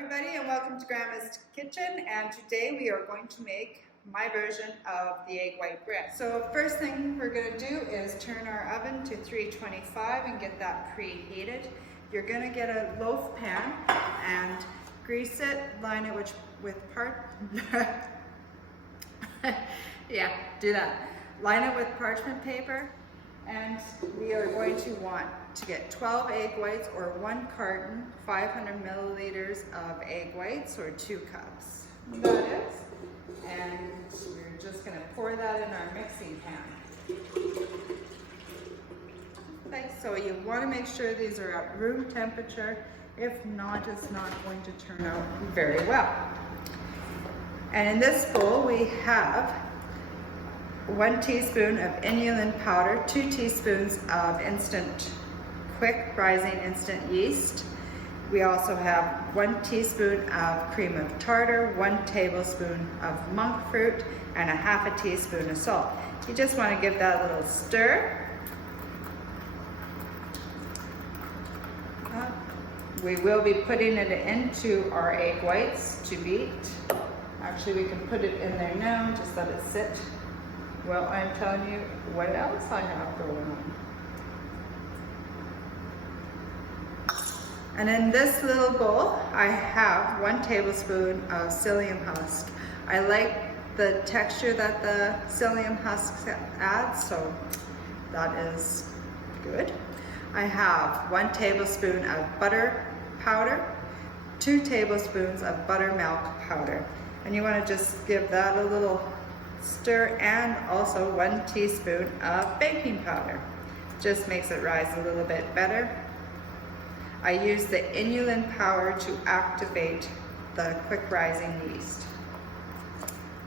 everybody, and welcome to Grandma's Kitchen. And today we are going to make my version of the egg white bread. So first thing we're going to do is turn our oven to 325 and get that preheated. You're going to get a loaf pan and grease it, line it with Line it with parchment paper, and we are going to want to get 12 egg whites or 1 carton, 500 milliliters of egg whites or 2 cups. That is. And we're just going to pour that in our mixing pan. Okay, so you want to make sure these are at room temperature. If not, it's not going to turn out very well. And in this bowl we have 1 teaspoon of inulin powder, 2 teaspoons of quick rising instant yeast. We also have 1 teaspoon of cream of tartar, 1 tablespoon of monk fruit, and 1/2 teaspoon of salt. You just want to give that a little stir. We will be putting it into our egg whites to beat. Actually, we can put it in there now, just let it sit. Well, I'm telling you what else I have going on. And in this little bowl, I have 1 tablespoon of psyllium husk. I like the texture that the psyllium husk adds, so that is good. I have 1 tablespoon of butter powder, 2 tablespoons of buttermilk powder. And you want to just give that a little stir, and also 1 teaspoon of baking powder. Just makes it rise a little bit better. I use the inulin powder to activate the quick rising yeast.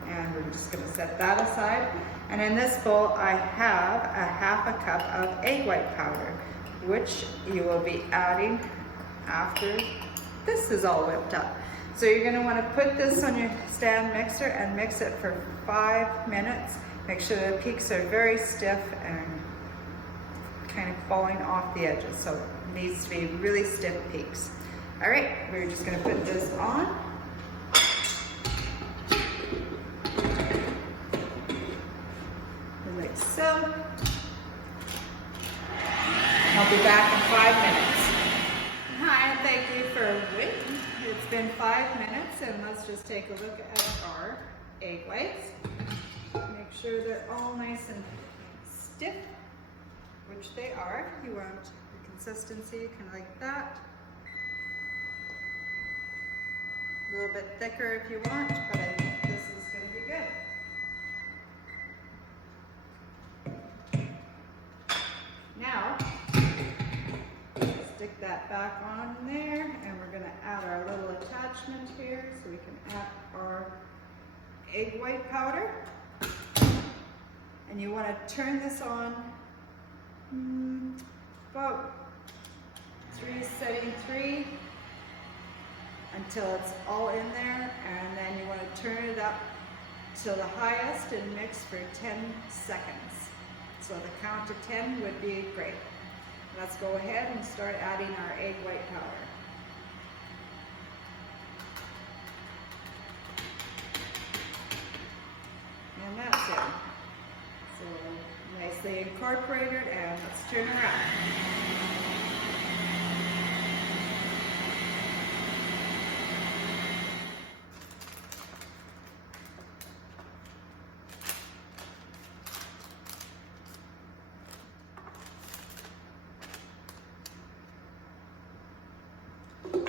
And we're just going to set that aside. And in this bowl I have 1/2 cup of egg white powder, which you will be adding after this is all whipped up. So you're going to want to put this on your stand mixer and mix it for 5 minutes. Make sure the peaks are very stiff and kind of falling off the edges. So it needs to be really stiff peaks. All right, we're just going to put this on. Like so. I'll be back in 5 minutes. Hi, thank you for waiting. It's been 5 minutes, and let's just take a look at our egg whites. Make sure they're all nice and stiff, which they are. You want the consistency kind of like that. A little bit thicker if you want, but I think this is going to be good. Now, stick that back on there, and we're going to add our little attachment here so we can add our egg white powder. And you want to turn this on about setting 3 until it's all in there, and then you want to turn it up to the highest and mix for 10 seconds. So the count to 10 would be great. Let's go ahead and start adding our egg white powder. And that's it. So nicely incorporated, and let's turn around.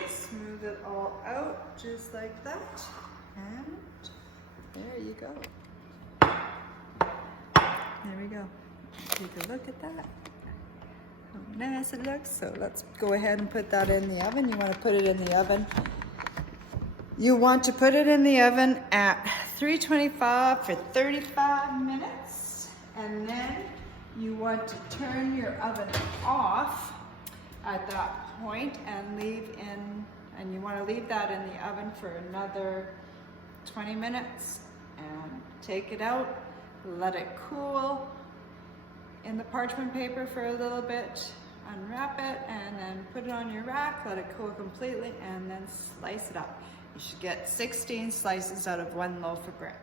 Smooth it all out just like that, and there you go. There we go. Take a look at that. How nice it looks. So let's go ahead and put that in the oven. You want to put it in the oven. You want to put it in the oven at 325 for 35 minutes, and then you want to turn your oven off at that point and you want to leave that in the oven for another 20 minutes and take it out, let it cool in the parchment paper for a little bit, unwrap it and then put it on your rack, let it cool completely, and then slice it up. You should get 16 slices out of 1 loaf of bread.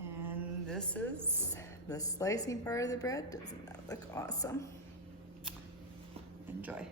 And this is the slicing part of the bread. Doesn't that look awesome? Enjoy.